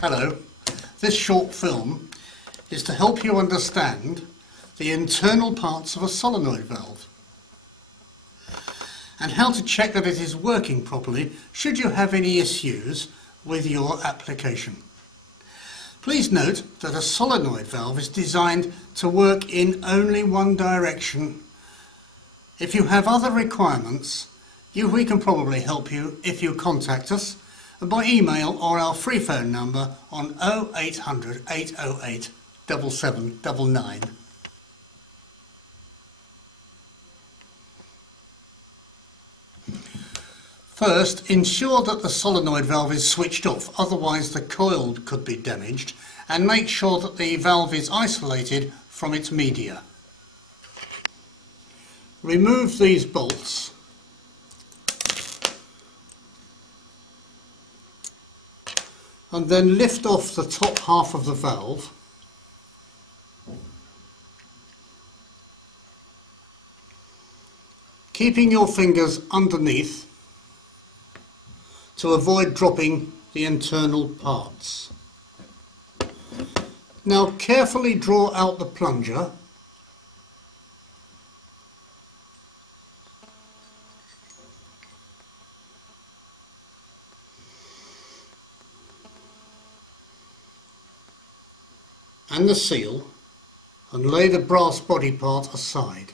Hello, this short film is to help you understand the internal parts of a solenoid valve and how to check that it is working properly should you have any issues with your application. Please note that a solenoid valve is designed to work in only one direction. If you have other requirements, we can probably help you if you contact us by email or our free phone number on 0800 808 7799. First, ensure that the solenoid valve is switched off, otherwise the coil could be damaged, and make sure that the valve is isolated from its media. Remove these bolts and then lift off the top half of the valve . Keeping your fingers underneath to avoid dropping the internal parts. Now carefully draw out the plunger . And the seal, and lay the brass body part aside.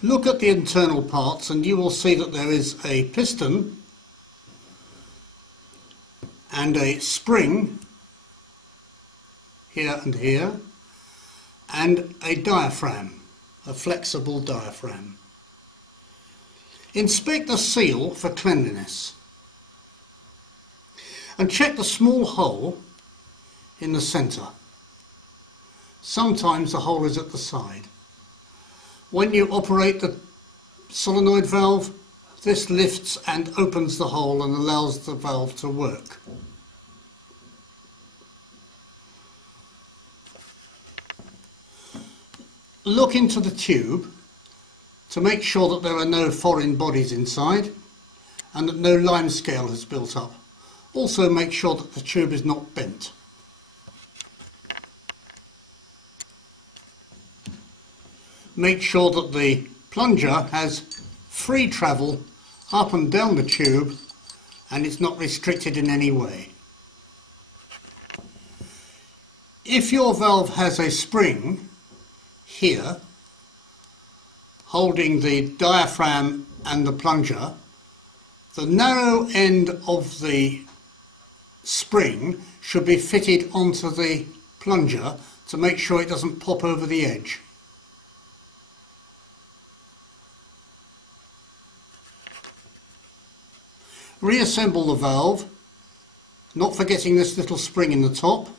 Look at the internal parts and you will see that there is a piston and a spring here and here and a diaphragm, a flexible diaphragm. Inspect the seal for cleanliness and check the small hole in the centre. Sometimes the hole is at the side. When you operate the solenoid valve, this lifts and opens the hole and allows the valve to work. Look into the tube to make sure that there are no foreign bodies inside and that no line scale has built up. Also make sure that the tube is not bent. Make sure that the plunger has free travel up and down the tube and it's not restricted in any way. If your valve has a spring here holding the diaphragm and the plunger, the narrow end of the spring should be fitted onto the plunger to make sure it doesn't pop over the edge. Reassemble the valve, not forgetting this little spring in the top.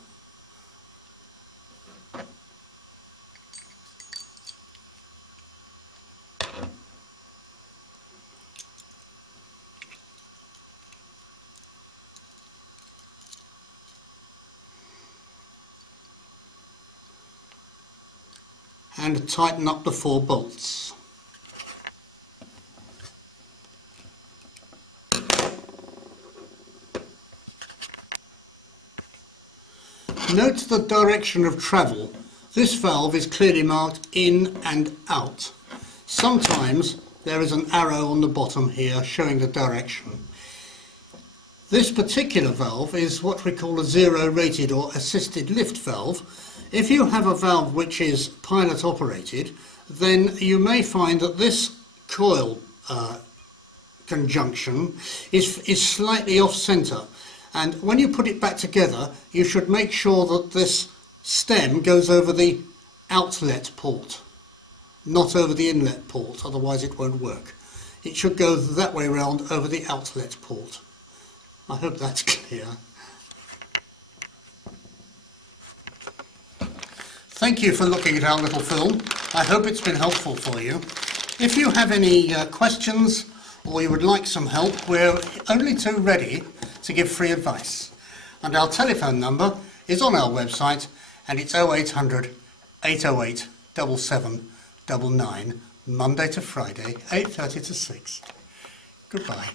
And tighten up the 4 bolts. Note the direction of travel. This valve is clearly marked in and out. Sometimes there is an arrow on the bottom here showing the direction. This particular valve is what we call a zero rated or assisted lift valve. If you have a valve which is pilot operated, then you may find that this coil conjunction is slightly off centre, and when you put it back together you should make sure that this stem goes over the outlet port, not over the inlet port, otherwise it won't work. It should go that way round over the outlet port. I hope that's clear. Thank you for looking at our little film. I hope it's been helpful for you. If you have any questions or you would like some help, we're only too ready to give free advice. And our telephone number is on our website and it's 0800 808 7799. 99, Monday to Friday, 8:30 to 6. Goodbye.